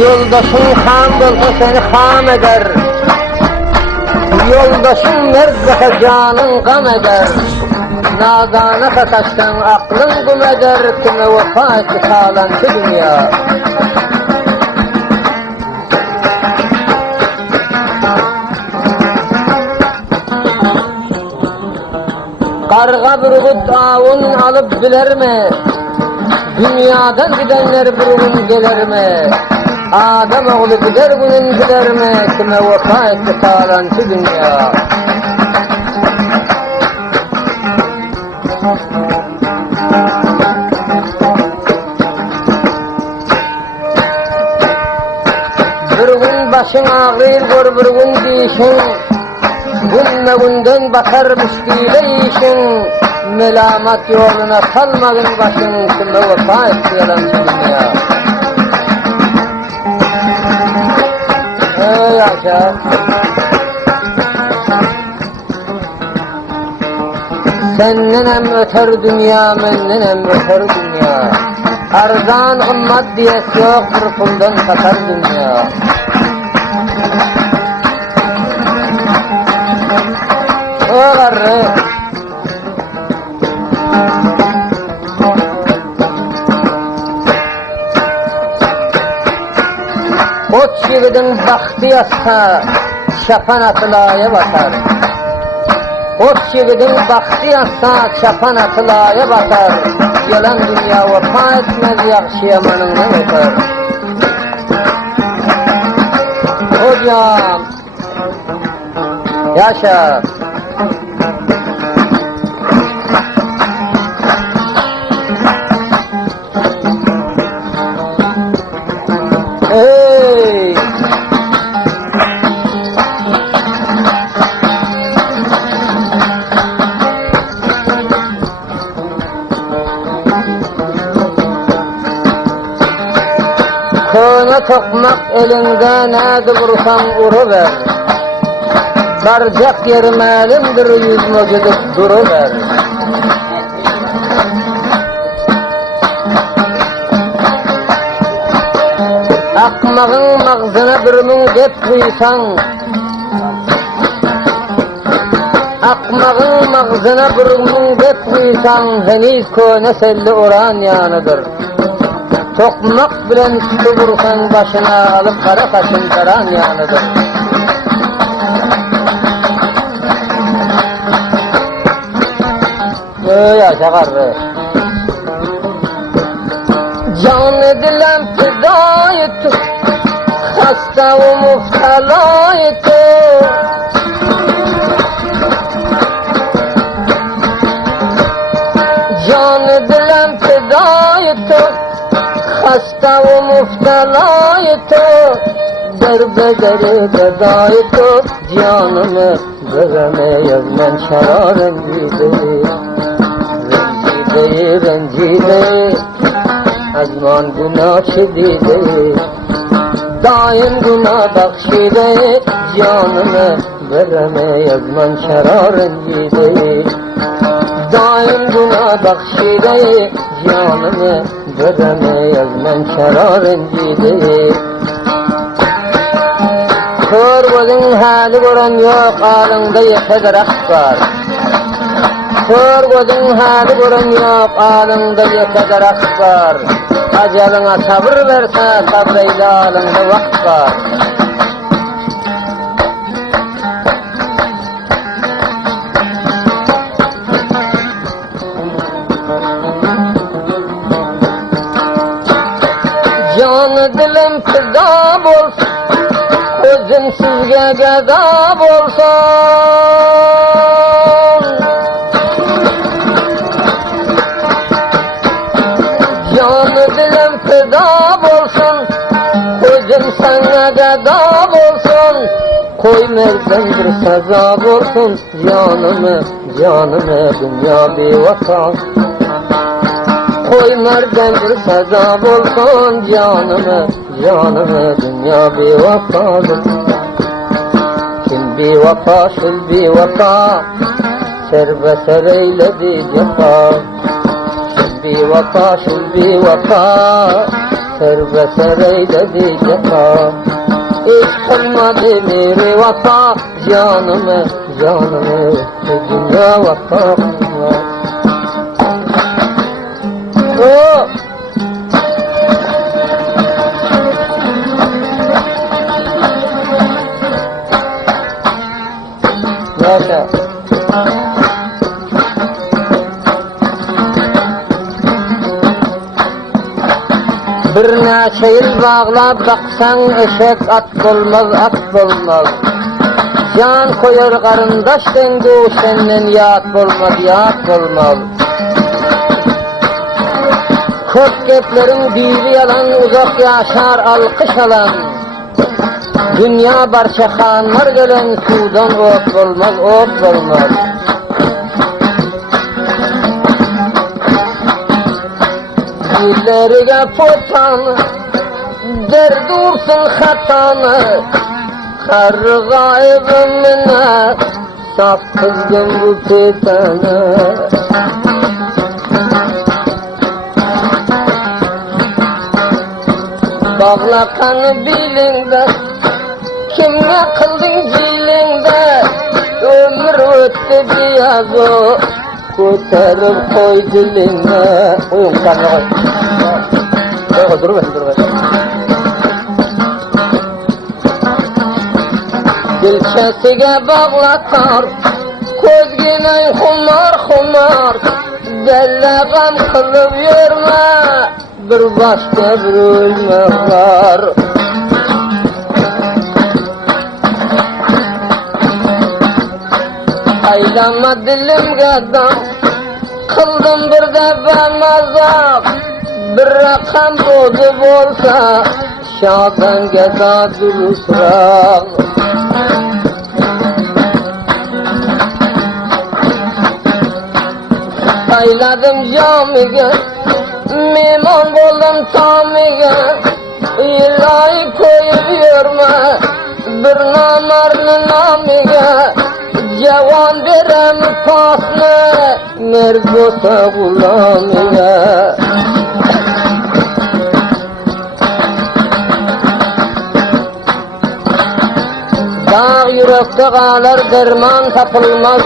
Yoldaşın kan olsa seni ham eder. Yoldaşın merzaka canın gam eder. Nadana sataştan aklın gum eder. Kime vefa etti sağlantı dünya. Karga buruğut avun alıp biler mi? Dünyadan gidenler buruğun gelir mi? Adam oğlu gider günün gider mi? Kime vefa etti sağlantı dünya. Bir gün başın ağrır gör bir gün dişin. Günle günden bakar müstiyle işin. Melamat yoluna salmadın başın. Kime vefa etti yalancı dünya. Ey yaşa. Senden öter dünya, menden öter dünya. Arzan maddiyet yok, bir puldan satar dünya. O garrı. Ot yiğidin baktı yasa, şapan atılaya batar. Ot yiğidin baktı yasa, şapan atılaya batar. Yalan dünya vefa etmez, yakşı yamanından öter. Hocam, yaşa. Hey! Kona tokmak elinde neydi vursan uruver. Barcak yerim elimdir yüzme gidip duruver. Akmağın mağzına bir mün dep kıysan. Akmağın mağzına bir mün dep kıysan. Heniz kona selli oran yanıdır. Tokmak bilen üstü vursan başına alıp kara kaşın karan yanıdır. Yaşa karı. Can edilen feda etti, hasta ve muftala etti. Can edilen feda etti, hasta ve muftala etti. Derbederi veda etti, canımı veremeyez men şararım gibi. Rencide, azman günah şedide. Daim günah bakşide, canımı veremeyez men şararım gibi. Daim günah bakşide, canımı veremeyez men şararım gibi. Kör gözün hali gören yok, ağlında yeter rak var. Kör gözün hali gören yok, ağlında yeter rak var. Acelına sabır verse, sabrıyla ağlında vakt var. Canı dilim fida bolsun, özüm sizge gazap olsun. Canı dilim fida bolsun, özüm sana gazap olsun. Koy merden bir sazap olsun, canımı dünya bir vatan. Koy merden bir sazap olsun, canımı dünya bir vatan. Kim bir vapa, şul bir vapa, serbe sereyledi cefa. Kim bir Bevafa şul bevafa Serbe eyledi cefa Hiç kalmadı mere vafa Canımı dünya vafa Oh! Yaşa Bir neçe yıl bağlap baksan eşek at bulmaz Can koyar karındaş dengu senden yat bulmaz Kurt geplerin dili yalan uzak yaşar alkış alan Dünya barça hanlar gelen sudan ot bulmaz Dillerine potanı der dursun hatanı Karga evimine saf kızgın bu petana Bağla kanı bilinde Kimle kıldın cilinde Ömür öttü biraz o Kotarıp koy diline Uyum kanına koy Dur be Dilçesine bağlatar Közgüne humar Delleğem kılıp yürme Bir başka bir ölmek var Aylama dilim gadam Kıldım bir defa mazak Bir rakam bozuk olsa Şadan geda durusrak Ayladım camiga Mimon buldum tamiga İlahi koyup yürme Bir namarlı namiga Cevan verem pasne Mergosa gulamiga Dağ yürekte kalır derman tapılmaz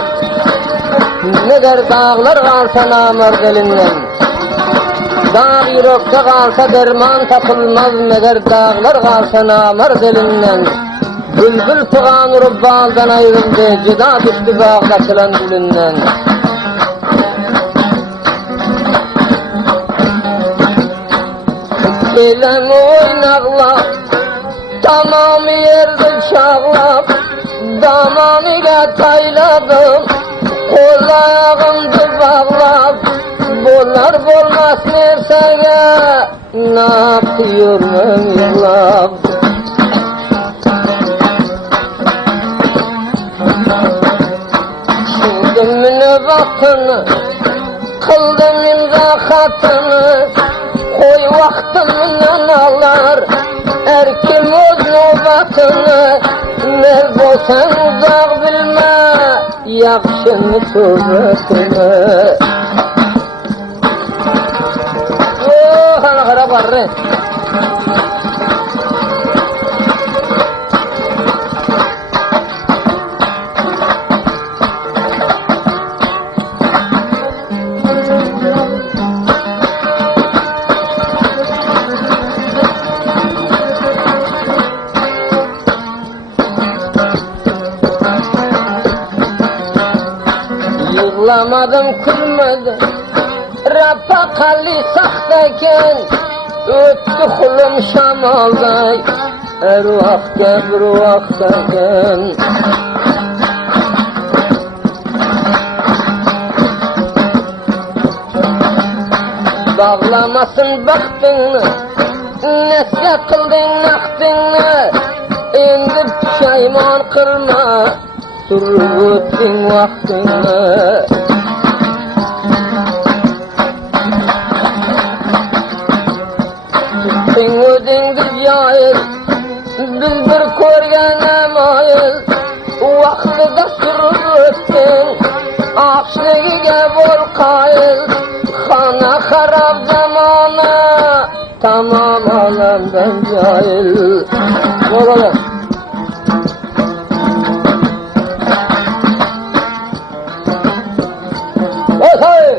Ne der dağlar kalsa namar delinden Dağ yürekte kalsa derman tapılmaz Ne der dağlar kalsa namar delinden Bülbül tıgan rubbaldan ayrıldı Cida düştü bağdaşılan gülünden Gelen oynakla Tamamı yerde çağlap Damaniga tayladım Kol ayağımdı bağlap Bolar bolmaz nersene Ne yapıyorum yıllap Şimdimine bakını Kıldım imzakatını Koy vaktimden alar Erkim öz nöbatını Merbolsan uzak bilme Yakşını suratını Oh, hana kara barre Yıglamadım külmedim Rappa kalli sahtayken Öttü kulum şamalday Ervakta bir vaktayken Bağlamasın baktını Nesle kıldın naktını Endi pişayman kılma Surutun vaktını Sen ödündür cahil Bildir körgene mail Vakti da surutun Akşlığı bol kail Xana harap zamana, tamam alemden cahil. Oğlum. Hey!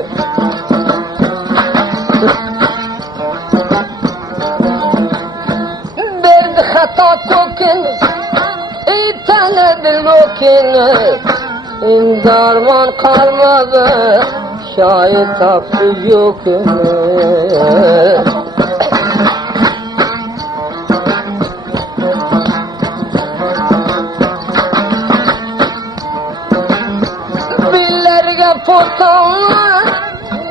Derdi hata tokin, itane bilmokin. İndarman kalmadı, şahit taksız yok. Billerge potanı,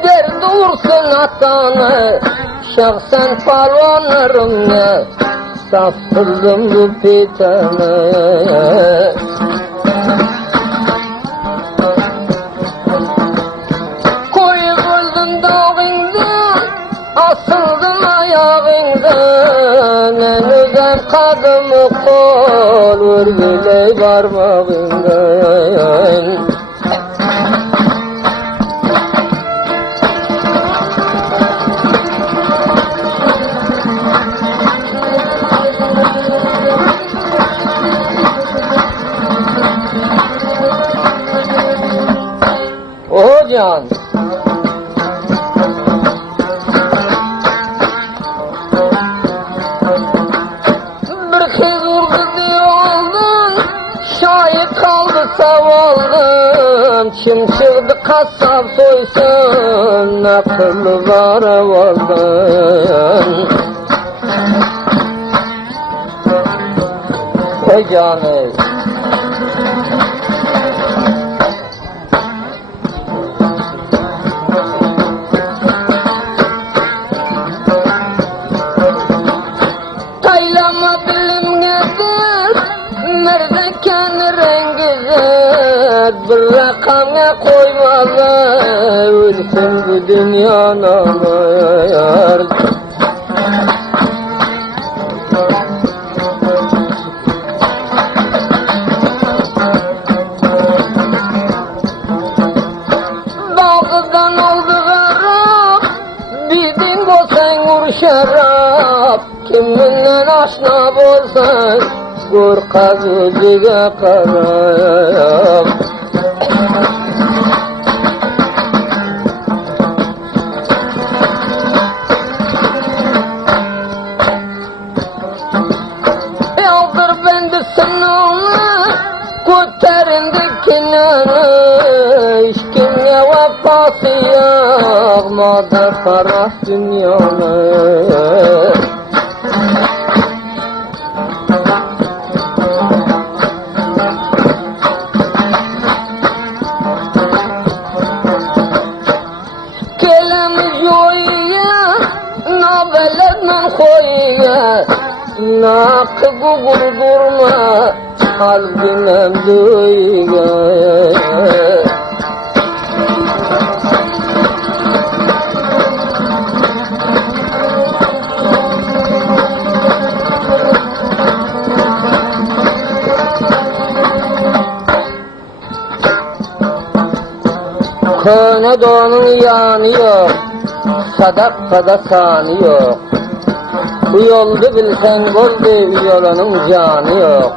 derdi vursun atanı. Şahsen palvanlarım ne, saftırdım bu pitene. Asıldım ayağından, en uzak kadımı kol, vurguley parmağından. O can. Savaldım, kim çıktı kasap soysun, akıllı vara vardım. Hey canım. Taylama bilim nedir, merdeken rengidir. Bir rakamga koymalı, ölsün bu dünyalar. Dağdan oldu garap, bidin bolsan vur şarap. Kiminle aşna bolsan, vur kazıcıga karap. Yaldır bendi sınavını, koterindi kinanı. İşkimle vefası yağmadı taraf dünyanı. Nakı gugurdurma, kalbinem duyga. Köne doğanın yanı yok, sadakada sani yok. Bu yolda bilsen gol değil, yolanın canı yok.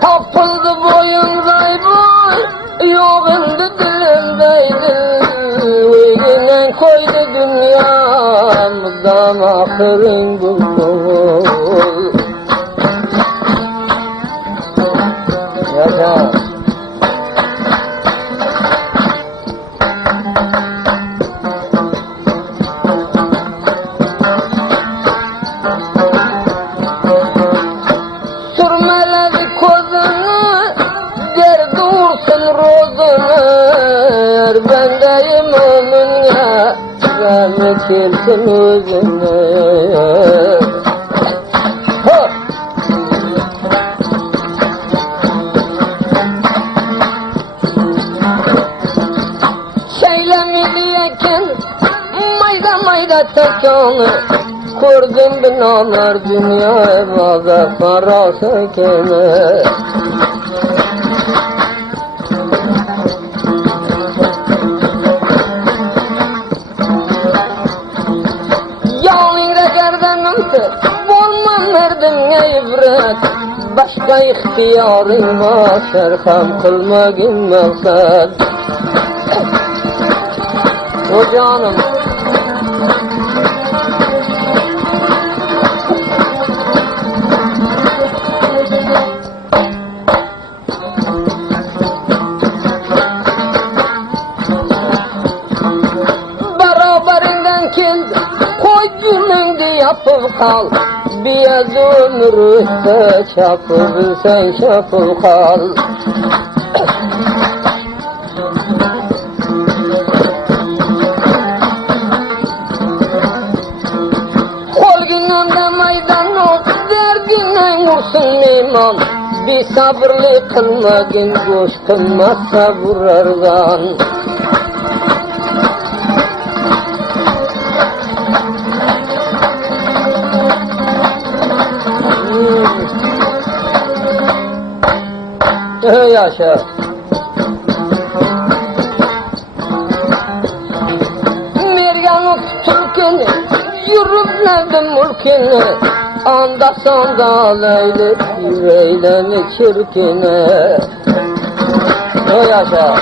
Tapıldı boyunday boy, yok indi dilimdeydi. Uygunen koydu dünyamızdan ahırın buldu. Yaşa. Bendeyim onunla, rahmet gelsin özüne. Şeylemiliyken mayda mayda tekanı, kurdum binalar dünya evada parası keme. başka ihtiyarın var, serham kılmagin maksat. O canım. Beraberinden keldi, koy gülüngdi yapıp kal. Biyaz ömrütte çapı bilsen çapı kal. Kol günümde meydan ol, derdinden vursun meyman. Bir sabırlı kılmagin, göz kılmazsa vurargan. Yaşa. Merganı tuturken yürüpledim mülkine, anda sanda leylet yüreğleni çirkine. Yaşa.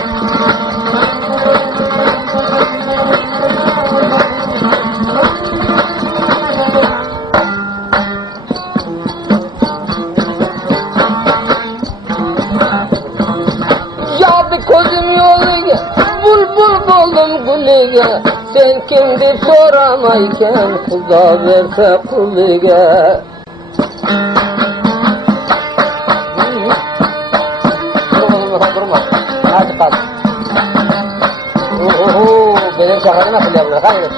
Gözüm yoluga, bulbul buldum guliga. Sen kimdir soramayken, Xudo verse kuliga. Durma, hadi kal. Benim şakarı nasıl yapılır? Hayır.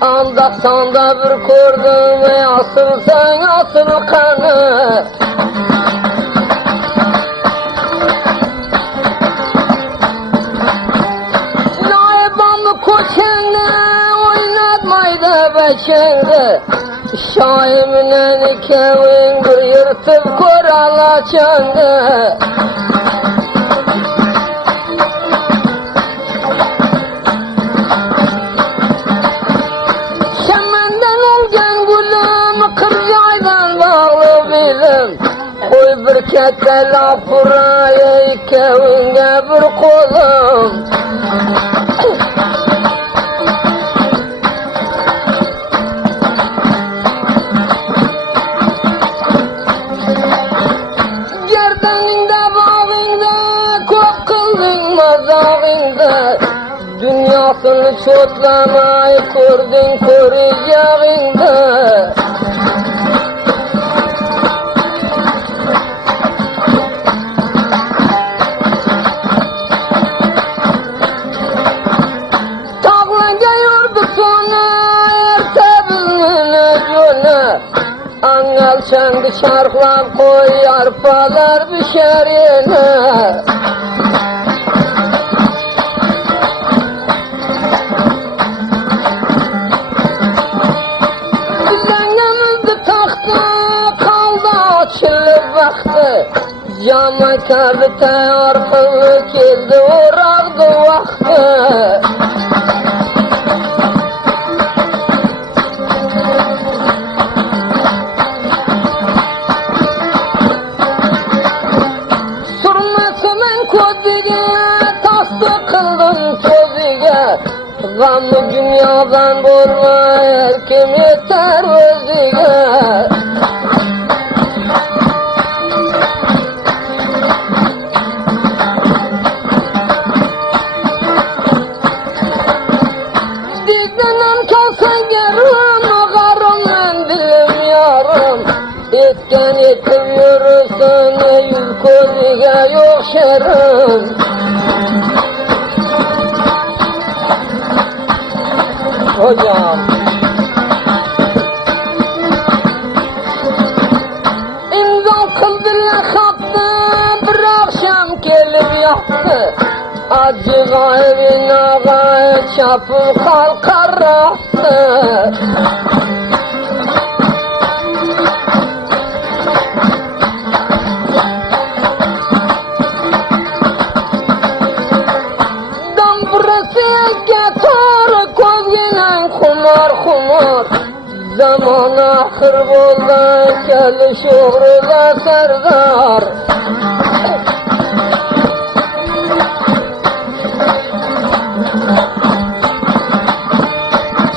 Anda sanda bir kordum ve asıl sen asıl kanı. Naibamı koçende oynatmaydı beçende. Şahimle nikavin bir yırtıp korala çende. Koy bir kete lapuraya ikevine bir kolum. Gerdaninde bağında, kop kıldın mazağında. Dünyasını çotlamayı kurdun koruyacağında. Angal çandı şarklan koy, arpalar düşer yine. Düzenimizde tahtı kaldı açılır vakti. Cama kâbite arkalı keldi uğradı vakti. Gamı dünyadan bulma, kim yeter özüge. Dizdiğim kalsa yarım, ağarım ben dilim yarım. Etken etip yürüsün, yüz közüge yok şerim. Hocam. yaptı. Acığa evine çapı kalkar rahtı. Zaman ahir bo'ldi, keldi sho'rida sardor.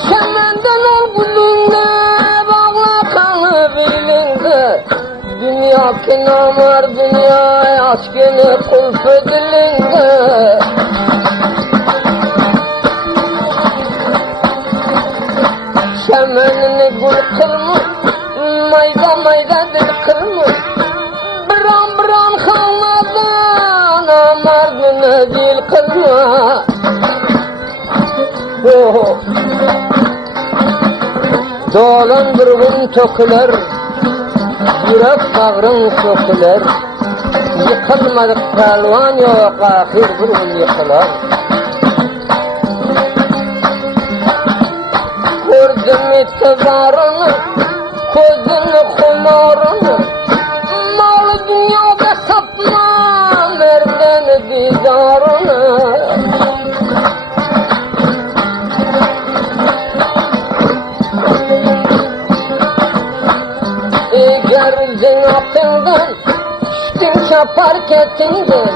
Shamandan olguningda bog'laqani belingda. Dunyo kinomar, dunyo ochgini qulfi dilingda. Shamanini gul qilma, mayda mayda dil qilma. Biron xalmadan amardini dil qilma. Dolan bir gün to'kilar, yurak bag'ring so'kilar. Yiqilmadik palvon yo'q, axir bir gün yiqilar. Ko'rdim itiborini, ko'zini xumorini. Mol dunyoga sapma, merdani didorini. Egar o'zing otingdan, tushding chopar ketingdan.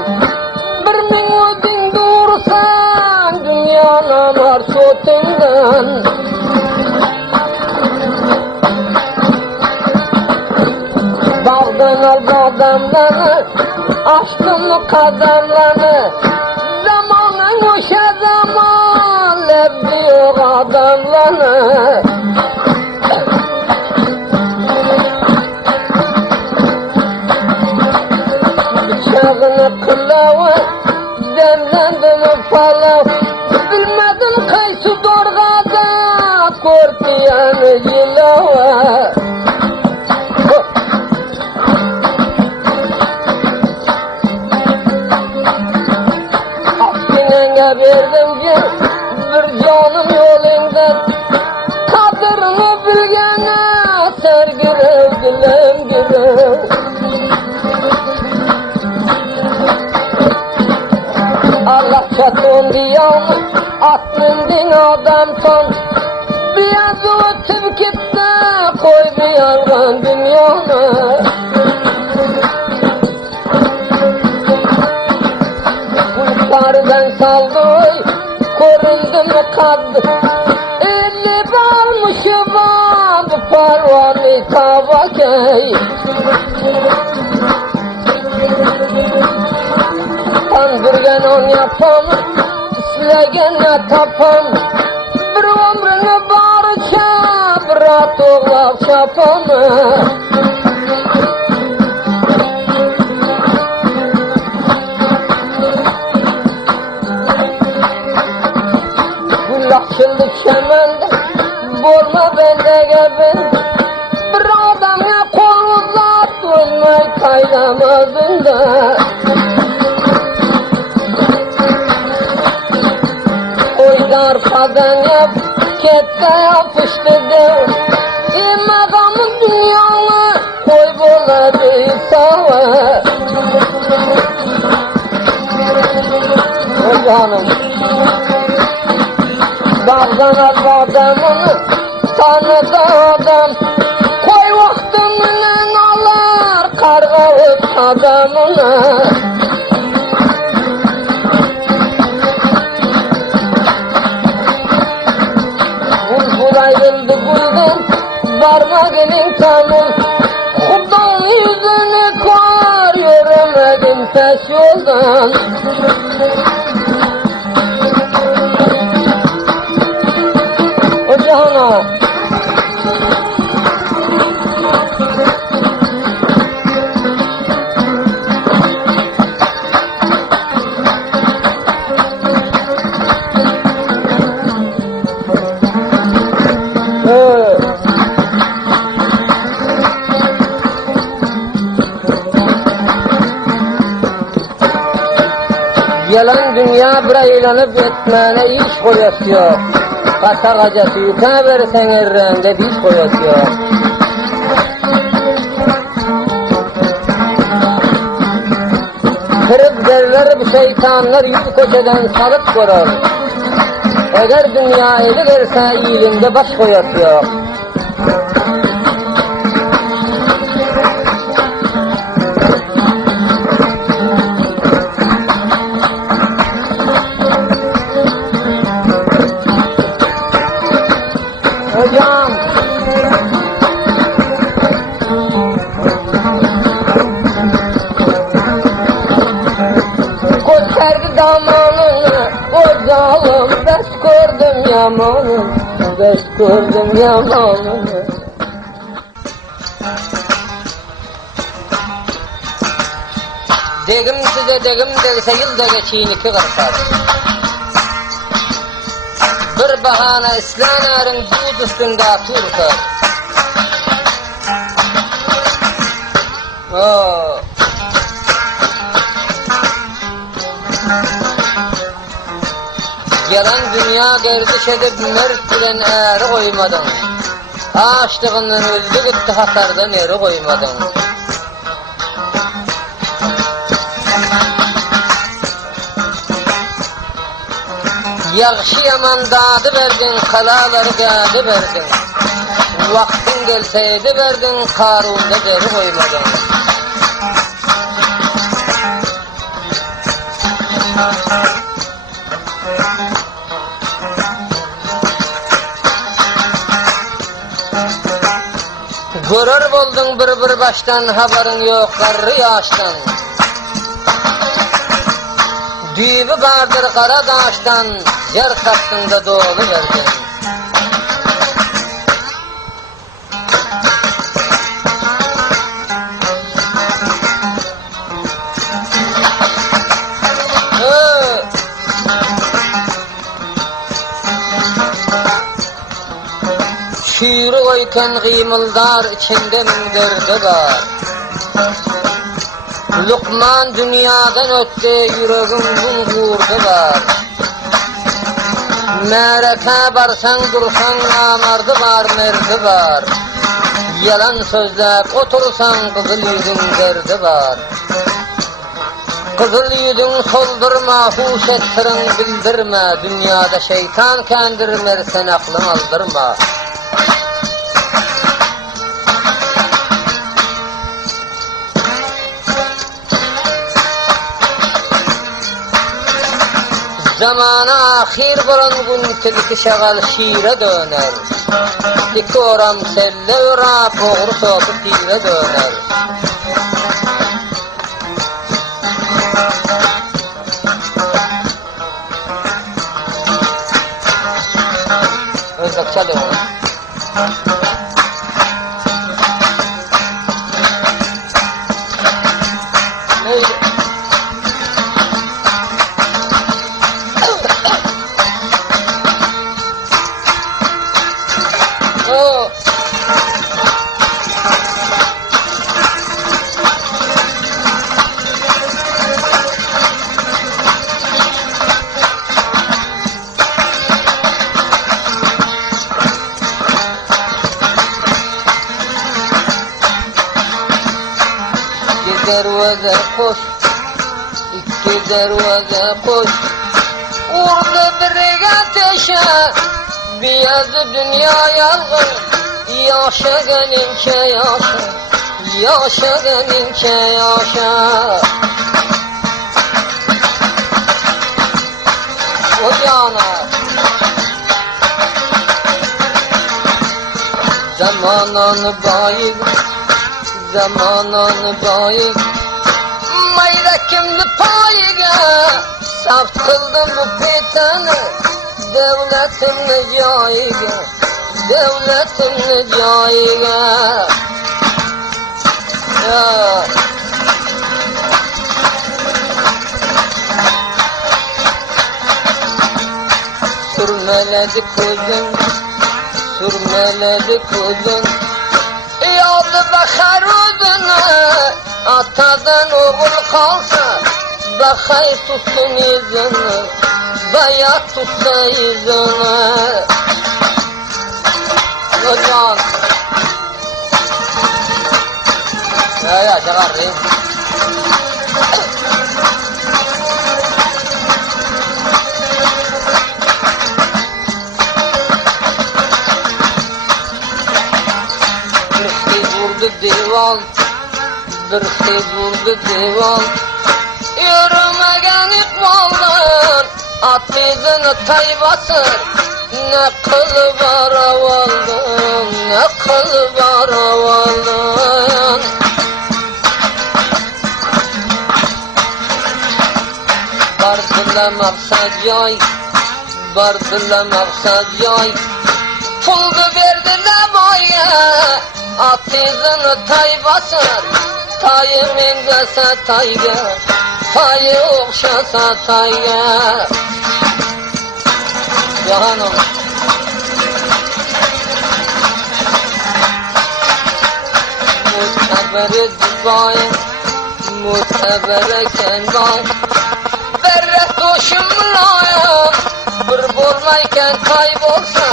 Bir ming o'zingda ursan, dunyo nomar so'tingdan. Bağdan al adamlarını, aşkın kademlerini. Zamanın hoşa zaman, lebdi yok adamlarını. Bıçağını kılavu, demlendin palav. Bilmedin kaysı dorgada, korkuyanı yılava. Verdim ki bir canım yolundan, kadrini bilgene sergirev dilem girev. Allah çatın diyanı, aklındın adam son. Biraz ötüp gitti, koy bir yangan dünyanı. Kulpardan saldı, korundu mu kaddı. Elli balmışı vardı, parvanı tabakay. Kandırgen on yapan, islegen tapan. Bir ömrünü barça, bir at oğlap çapan. Yakşıldık şemende, borma bendege ben. Bir adamya kol uzatılmay kaynamadın da. Oydar kadan yap, kette yapıştı dev. İmmegamın dünyanı, koy boladı sava. O canım. Dağdan al adamını, tanıdı adam. Koy vaktiminin alar, karga öt adamını. Bulbul ayrıldı gülden, varmaginin tanın. Kudan yüzünü kar, yürümedin peş yoldan. Cihana Yalan dünya bir aylanıp etmene iş koyası yok. Katak acası yuka versen errende diş koyası yok. Kırıp derler bu şeytanlar yüz köşeden salıp korur. Eğer dünya eli verse iyiliğinde baş koyası yok. Hocam gösterdi damanını o zalim, bes gördüm yamanını, bes gördüm yamanını. Degim size degim degse yılda geçiyin iki kırkar. Bir bahana İslanarın dud üstünde turtar. Yalan dünya gerdiş edip mert bilen eri koymadın. Açlığından öldü gitti hasardan eri koymadın. Yaxşı yaman dadı verdin, kalaları dadı verdin. Vaktin gelseydi verdin, karunda deri koymadın. Görür boldun bir baştan, haberin yok karrı yaştan. Düğümü vardır kara daştan, yer taktığında doğru verdin. Şiiri koyken gıymıldar, içinde minderdi var. Lukman dünyadan öttü, yüreğim vurdu var. Mereke barsan dursan, namardı var, merdi var. Yalan sözlep otursan, kızıl yüzün derdi var. Kızıl yüzün soldurma, huş ettirin bildirme. Dünyada şeytan kendirmer, sen aklın aldırma. Zamana ahir bulan gün tilki şagal şiire döner. İki oram selle ura, poğru soğutu tire döner. Özbek çalıyor. Dervaza koş, iki dervaza koş. Vurdu bir ateşe, bir yazı dünya yalgın. Yaşa gelince yaşa, yaşa gelince yaşa. O yana zamanın bayık, zamanın bayık. Mayda kimdi payiga, saf kıldım bu pitani. Devletimni joyiga, devletimni joyiga. Sürmeledi ko'zim, sürmeledi ko'zim. Yolda bakar oduna, atadan oğul kalsa, Bakay tutsun yüzünü, bayat tutsa yüzünü. Hocam. Ya çıkarayım. Bir vurdu divan, bir vurdu divan. Yürümegen ikmaldan, at izini tay basır. Ne kıl var avaldın, ne kıl var avaldın. Bardıla maksad yay, bardıla maksad yay. Puldu verdiler boya, at izini tay basır. Tayı mengese tayga, tayı okşasa tayga. Ya hanım. Mutabere Dubai, mutabere Kendal. Berre doşum layam, bir bolmayken kaybolsa,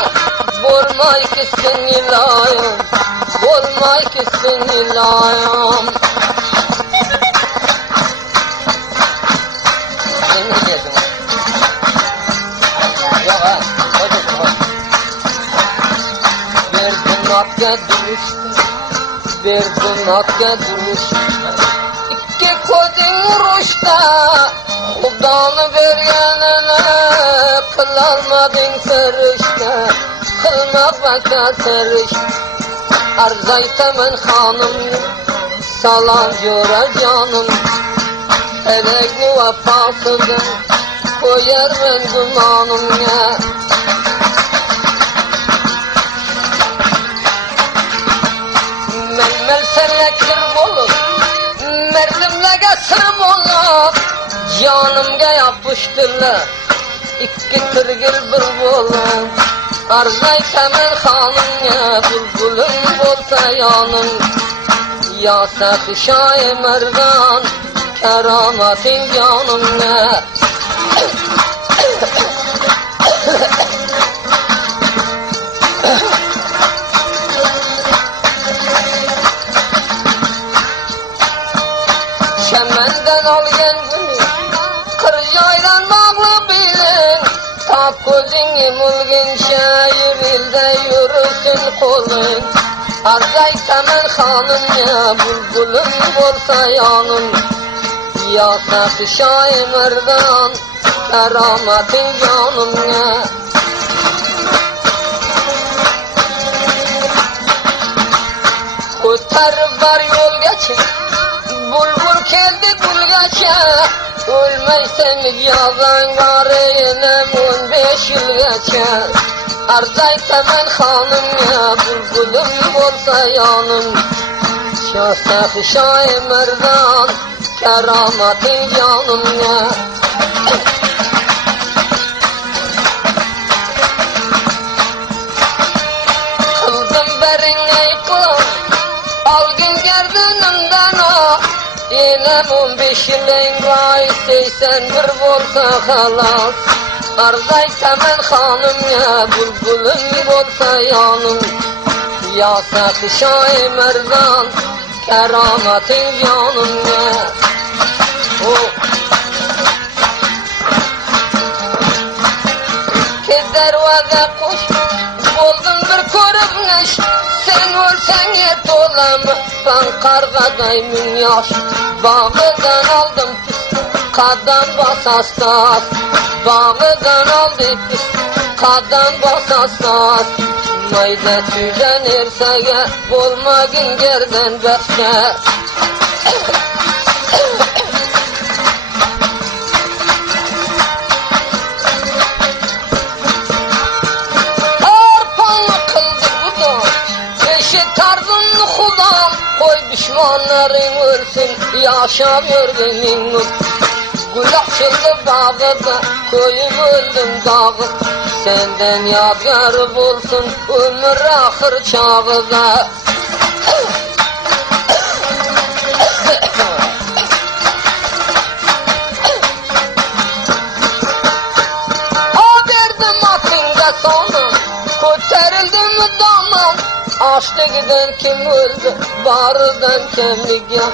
bolmay kissin ilayam, bolmay kissin ilayam. Seni dedim. Yok ha, hocam bak. Verdin hakka duruştu, verdin hakka duruştu. İki kodin vuruşta, Xudanı vergenine kılalmadın ferişte, kılmak vaka serişte. Arzaytemen hanım, salam yora canım. Erekni vefasıdın, koyar ben dumanım ya. Memmel selektir bolup, merdimle sır bolup, canımga yapıştırlar, iki tırgıl bir bolup. Arzaytemen hanım ya, bulbulun bolsa yanım. Ya sahi şahi merdan, keramatin canım ne? Şemenden algen günü, kırjaydan bağlı bilin. Tap gözünü mulgin şehir ilde yürüsün kolun. Arzaytemen hanım ya, bulbulun bolsa yanım. Ya sahi şahi merdan, keramatin canım ne? Kotarıp var yol geçin, bulbul geldi gül geçe. Ölmeysen yazan gareyinem 15 yıl geçe. Arzaytemen hanım ya, bulbulum bolsa yanım. Ya sahi şahi merdan, keramatin canım ne? Kıldım berin eyklan, algın gerdinimden o. Yinem 15 yılın gay, 81 bolsa halas. Arzaytemen hanım ya, bulbulum bolsa yanım. Ya sahi şahi merdan, keramatin canım ne? Keder vaze kuş, buldum bir körübnüş. Sen ölsen yet olam, ben kargadayım yaş. Bağıdan aldım pis, kadam basasas. Bağıdan aldım pis, kadam basasas. Mayda tüyden ersege, bolmagın gerden başka. Arpanlı kıldı bu da, eşi tarzın Xudam. Koy düşmanların ölsün, yaşa verdiğinin nur. Gül açıldı bağıda, koyup öldüm dağı. Senden yadigar bulsun, ömür ahır çağıda. Kaçtı giden kim öldü, barıdan kemlik yok.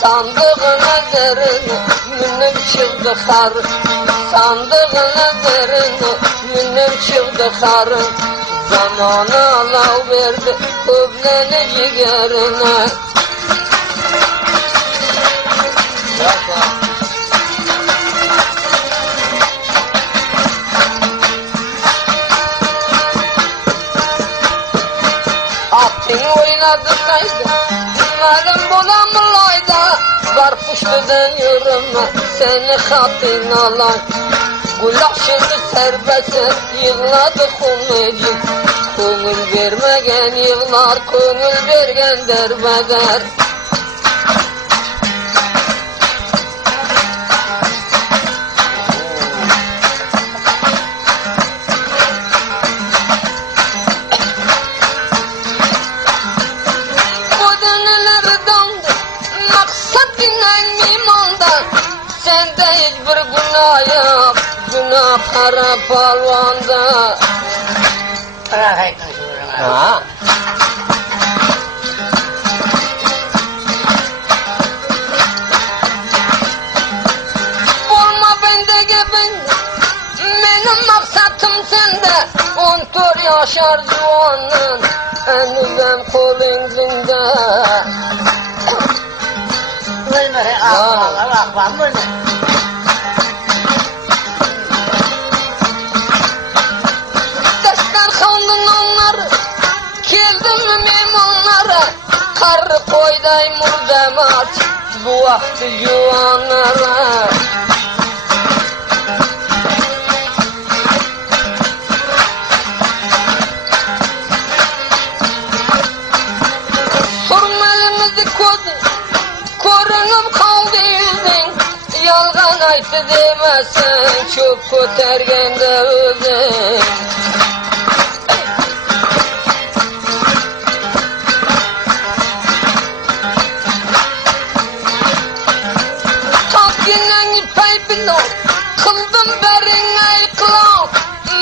Sandığına derini, münüm çıktı karın. Sandığına derini, münüm çıktı karın. Zamanı Allah verdi, köblenir yigerine. Attın oynadın neydi, madem bulamılayda. Var puştudan yürüme, seni hatın alay. Kulak şimdi serbest, yığladı kumecik. Köngül vermegen yığlar, köngül vergen derbeder. Bu dönelerden maksat dinen mimandan. Sende hiçbir günah yok, günah kara palvanda. Ha? Olma bende gibi, benim maksatım sende. 14 yaşar juanın, enizem kolinginde. Ölme, akvan ölme. Destan kandın onları, geldim mi mimanlara. Karı koyday murdem aç, bu vakti juanlara. Surmelimizi kodu, korunum kaldı yüzün. Yalgan aytı demezsen, çok kötergende özün. Kalkinen ipey bilon, kıldım berin ayıklan.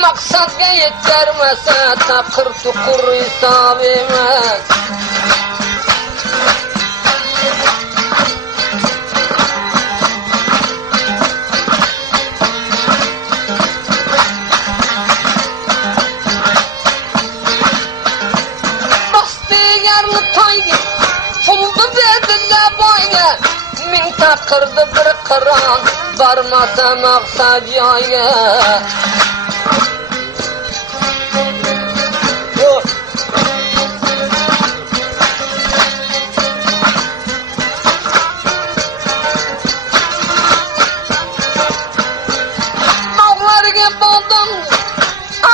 Maksatga yetermese, takır tukur hesap emez. Puldu verdiler boyuna, min takırdı bir kıran, varmasa maksat yaya. Dağlarga boldum,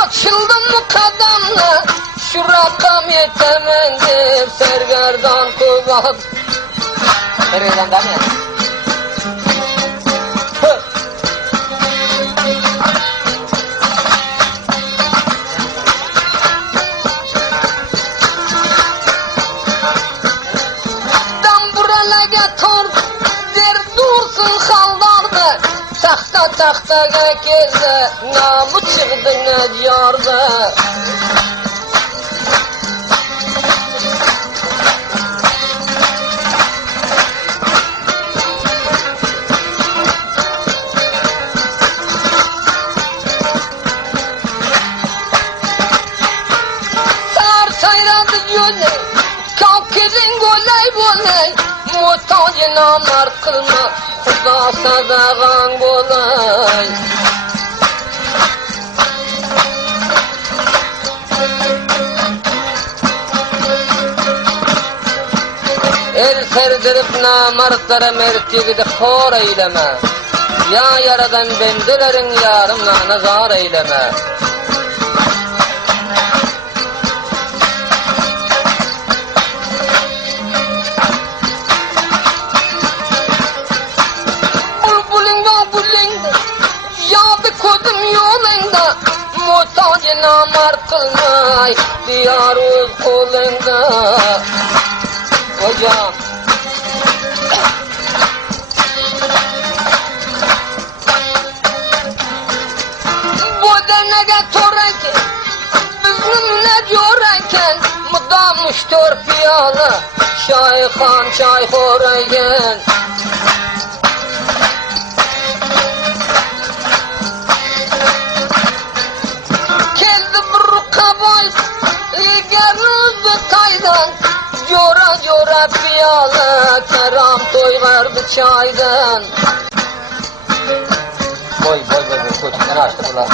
açıldım mı kadamla. Şu rakam yetemendir, sergerdan kubat. Nereden da mı ya? Damburalega tor, der dursun hallarda. Tahta geldi, namı çıktı ne diyarda. Muhtacı namar kılma, Xuda sadağan bolay. El serdirip namartlara mertligidi xor eyleme. Ya yaradan bendilerin yarımla nazar eyleme. Muhtacı namar kılma, ihtiyar öz kolunda. Hocam bu denege torreki, bizim ne diyorken, mudam 3-4 piyola Shayxon choyxo'r ekan. Keldi bir qaboy egarni taydan, jo'ra piyola karam to'yg'ardi choydan. Voy ko'chikdan ochdi bular.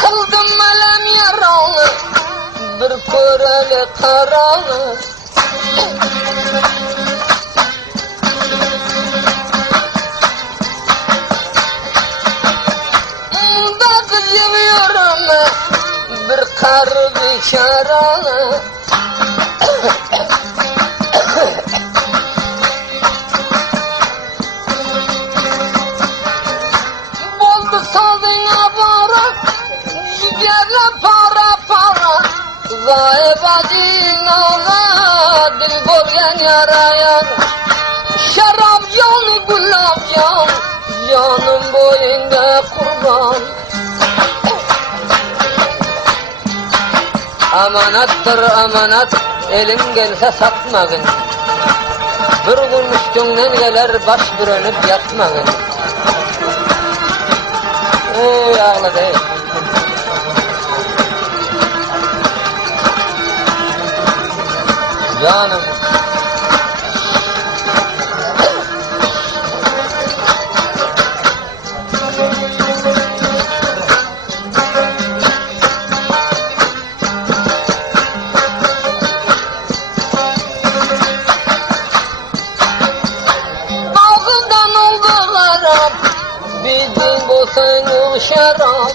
Qildim malam yarog'i bir ko'rali qarog'i. Unda qilib yuraman bir qari bechorani. Bo'ldi solding abora, jigarla para. G'aybading ola, dil bo'lgan yarayan. Sharob joni gulob jon, jonim bo'yinga qurbon. Amanatdir amanat, eling gelse satmagın. Bir gün üstünden geler baş bürünüp yatmagın. Ey ağladı. Canım. Bağından oldu garap, bizim bolsan ol şarap.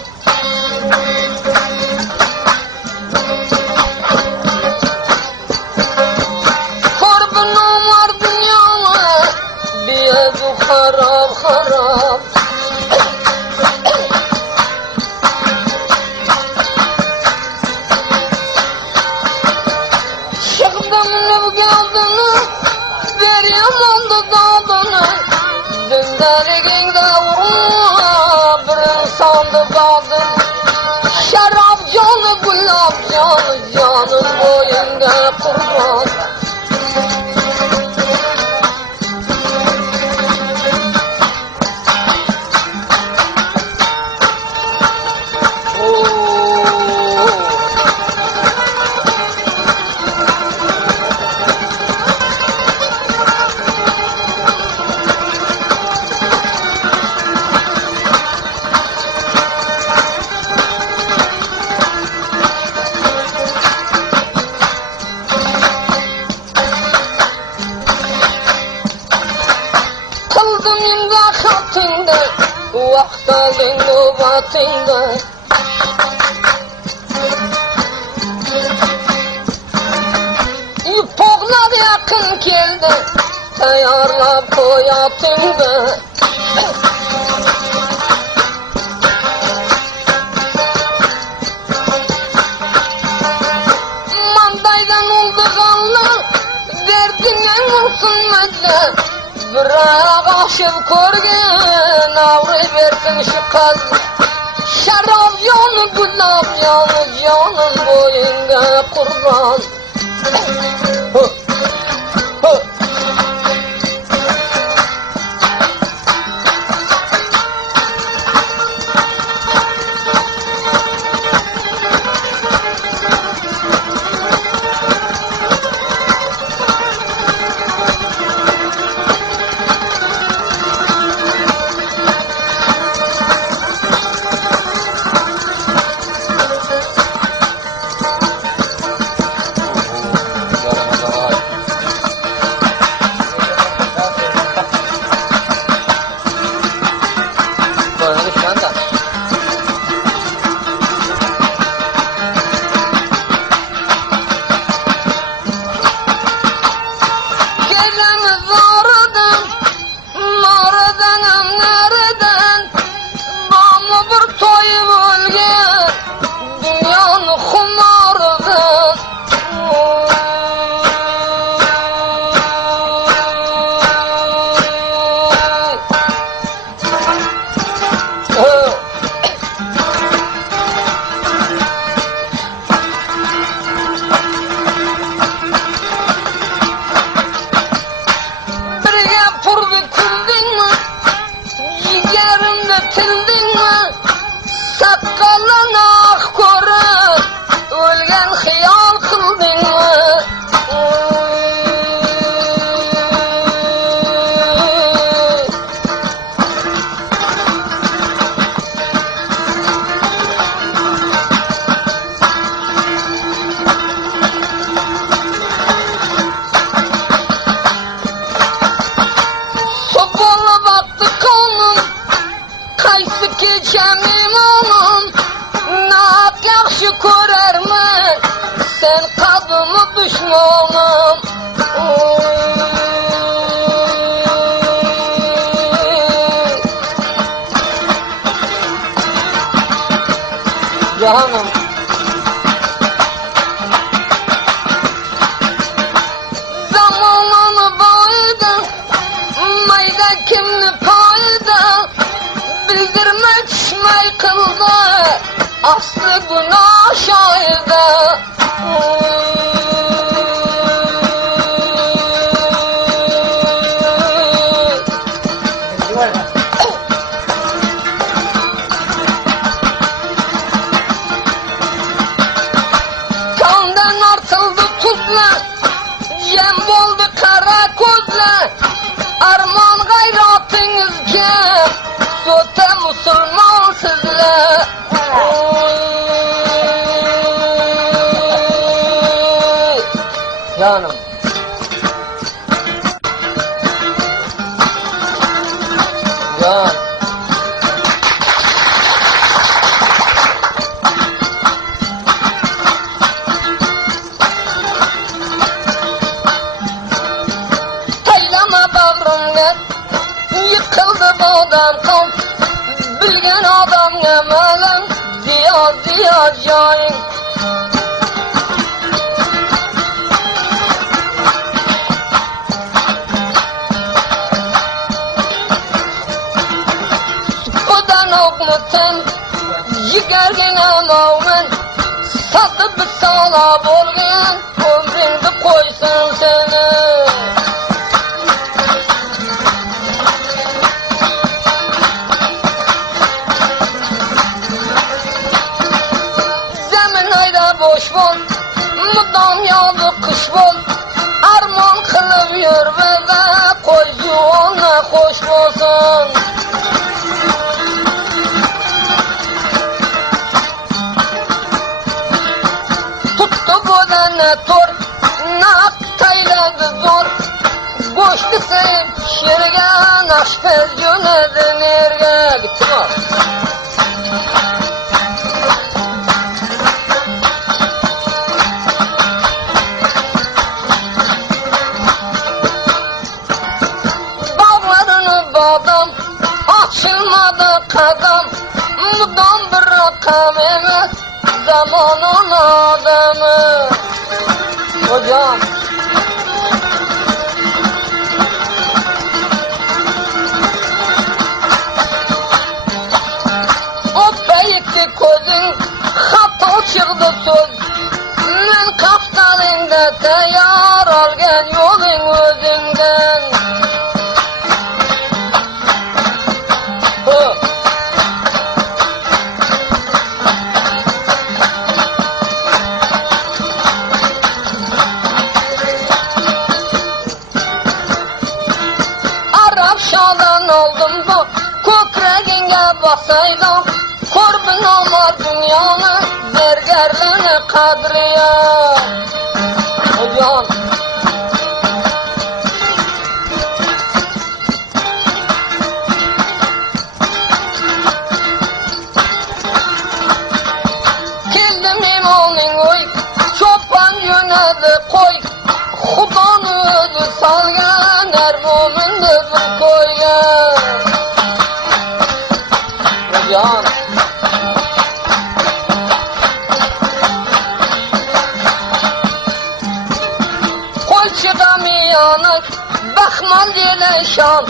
Harap Çıktım nüvgadını, veriyem oldu dadını. Dündarigin davru, bir insandı dadın. Şarap canı, gulab canı, canın boyunda kurban. Vaktalın nöbetinde İpoklar yakın geldi Tayarlap koyatında Mandaydan oldu kanlı Derdinen olsun medle Bırak aşıp körgen Avri versin şu kaz Şarap yanı gülab yanı Canın boyunga kurban bilgen hiyal kıldın mı? Sopalı baktı kanım, kaysı geçemim onun. Nak yaxşı körermi, sen kadını düşmanım. Canım. Zamanını boyda, mayda kimni payda, bildirmek şmay kıldı, aslı günah şahide. Kandan artıldı tuzla, yem oldu kara kozla. Arman gayratınızca, sote musulman sizle. Canım. Can. Taylama bağrımda, yıkıldı bağdan kan. Bilgen adam yemelem, ziya cayın. Kudan okmutun, yigergen anavmen. Satıp bir sağla bolgen, ömründe koysun seni. Zemin ayda boş bol, mudam yağdı kış bol. Arman kılıp yürü ve koycuğuna hoş olsun. Tuttu bu dene tor, nak tayladı zor. Koştu sen pişirgen, aşpez yönedin erge. Gittim o. Bağlarını bağdam, açılmadı kadam. Mudam bir rakam emez, zamanın adamı. Hocam. O beyikli közün, hatta çıktı söz. Men kaftalında teyar algen yolun özünden. Hı. Arap şadan oldum bu, kökreğine basaydım. Kurbun olmaz dünyanı, zergerliğine kadriye. Hocam. Keldim imanın oy, çoban yönedi koy. Hudanı özü salgan, her müminde bir koygan. Hocam. Çıdamayanık, bakmal yeleşan.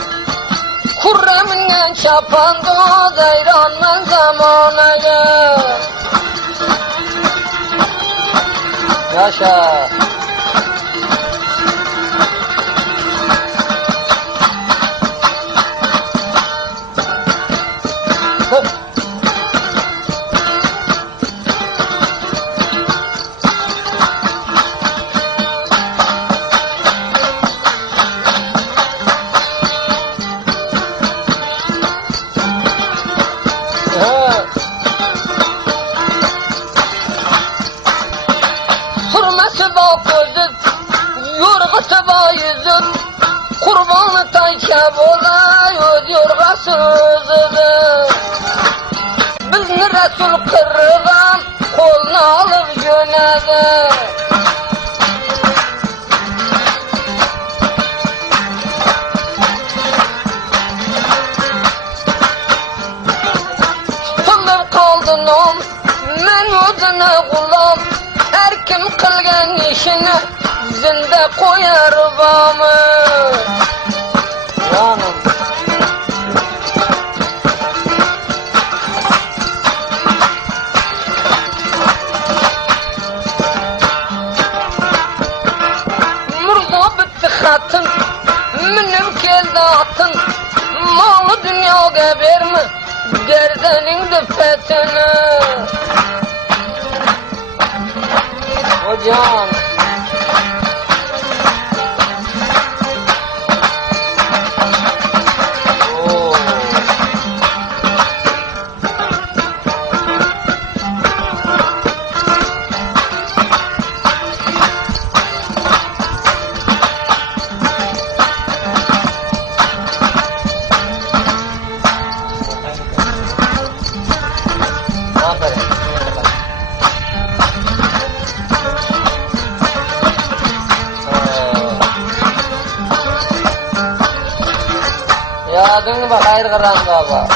Kurremingen çapandı, zeyranmen zamanaya. Yaşa. yüzün kurbanı taykab olay öz yorgasızıdır. Bizni Resul kırgan koluna alıp yönedi. Tutulup kaldın on men özüne kullan. Her kim kılgan işini zinde koyar bamı. Canım. Murda bitti hatın, minib geldi atın. Malı dünyaya verme, gerdenin de fethini. Hocam. Aferin. Ya dün bak hayır karan baba.